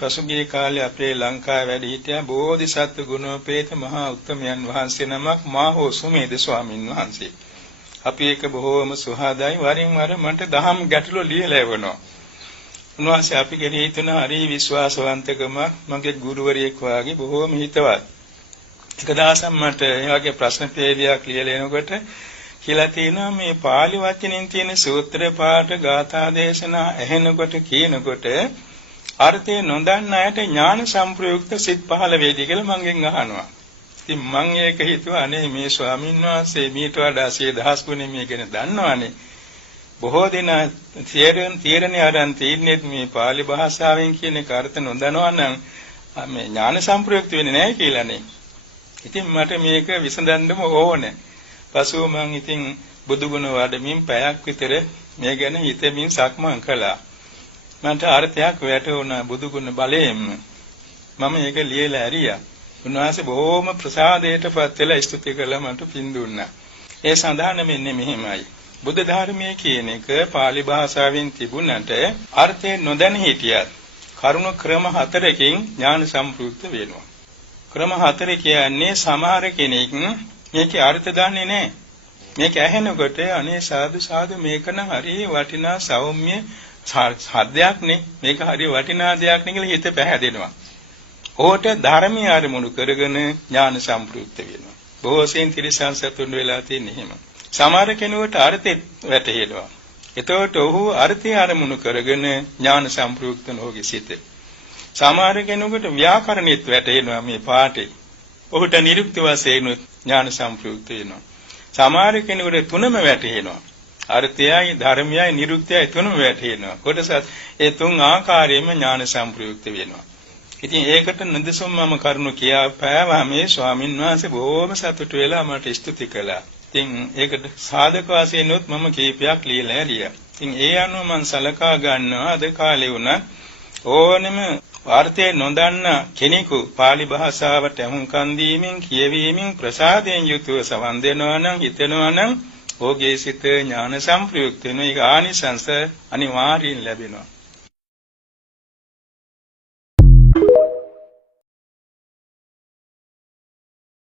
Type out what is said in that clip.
පසුගිය කාලේ අපේ ලංකාවේ වැඩ සිටියා බෝධිසත්ව ගුණෝපේත මහා උත්තමයන් වහන්සේ නමක් මාහෝ සුමේද ස්වාමින් වහන්සේ. අපි ඒක බොහෝම සුහදයි වරින් වර මට දහම් ගැටළු ලියලා එවනවා. උන්වහන්සේ අපි කෙරෙහි හිතන හරි විශ්වාසවන්තකම මගේ ගුරුවරයෙක් වාගේ බොහෝම හිතවත්. එක දවසක් මට මේ වගේ ප්‍රශ්න පේලියක් ලියලා එනකොට කියලා තියෙනවා මේ පාලි වචනෙන් තියෙන සූත්‍ර පාඨ ගාථා දේශනා ඇහෙනකොට කියනකොට අර්ථය නොදන්න අයට ඥාන සම්ප්‍රයුක්ත සිත් පහළ වේවි කියලා මගෙන් අහනවා. ඉතින් මම ඒක හිතුවා අනේ මේ ස්වාමීන් වහන්සේ මීට වඩා 100,000 ගුණෙ මේ ගැන දන්නවනේ. බොහෝ දෙනා තීරණේ අරන් තින්නේ මේ පාලි භාෂාවෙන් කියන එක අර්ථ නොදනවා නම් මේ ඥාන සම්ප්‍රයුක්ත වෙන්නේ නැහැ කියලානේ. ඉතින් මට මේක විසඳන්නම ඕනේ. පසුව මම ඉතින් බුදුගුණ වඩමින් පැයක් විතර මේ ගැන හිතමින් සක්මන් කළා. මට අර්ථයක් වැටුණා බුදුගුණ බලයෙන්. මම ඒක ලියලා ඇරියා. උන්වහන්සේ බොහොම ප්‍රසාදයටපත් වෙලා ස්තුති කළා මට පින් දුන්නා. ඒ සඳහන් මෙන්න මෙහිමයි. බුද්ධ ධර්මයේ කියන එක පාලි භාෂාවෙන් තිබුණට අර්ථය නොදැන හිටියත් කරුණ ක්‍රම 4කින් ඥාන සම්ප්‍රයුක්ත වෙනවා. ක්‍රම 4 කියන්නේ සමහර කෙනෙක් මේකේ අර්ථ දන්නේ නැහැ. මේක ඇහෙනකොට අනේ සාදු සාදු මේක නම් හරි වටිනා සෞම්‍ය සාධ්‍යයක් නේ. මේක හරි වටිනා දෙයක් නේ කියලා හිත පැහැදෙනවා. ඕට ධර්මීය අරමුණු කරගෙන ඥාන සම්ප්‍රයුක්ත වෙනවා. බොහෝ සෙයින් තිරසං සතුන් වෙලා තියෙන එහෙම. සමහර කෙනෙකුට අර්ථය වැටහෙනවා. එතකොට ඔහු අර්ථය අරමුණු කරගෙන ඥාන සම්ප්‍රයුක්ත නොවි සිට. සමහර කෙනෙකුට ව්‍යාකරණෙත් වැටහෙනවා මේ පාඨේ. ඔහුට නිරුක්ති වශයෙන් ඥාන සම්ප්‍රයුක්ත වෙනවා. සමහර කෙනෙකුට තුනම වැටහෙනවා. අර්ථයයි ධර්මයයි නිරුක්තියයි තුනම වැටහෙනවා. කොටසත් ඒ තුන් ආකාරයෙන්ම ඥාන සම්ප්‍රයුක්ත වෙනවා. ඉතින් ඒකට නිදසුම් මම කරුණු කියා පෑවා මේ ස්වාමින් වහන්සේ බොහොම සතුටු වෙලා මට ස්තුති කළා. ඉතින් ඒකට සාධක වශයෙන් උත් මම කීපයක් ලියලා ඇරියා. ඉතින් ඒ අනුව මම සලකා ගන්නවා අද කාලේ වුණත් ඕනෙම අර්ථය නොදන්න කෙනෙකු පාලි භාෂාවට අහුම්කන් දීමෙන් කියවීමෙන් ප්‍රසාදයෙන් යුතුව සවන් දෙනවා නම් හිතනවා නම් ඔහුගේ සිත ඥාන සම්ප්‍රයුක්ත වෙන එක ආනිසංස අනිවාර්යෙන් ලැබෙනවා.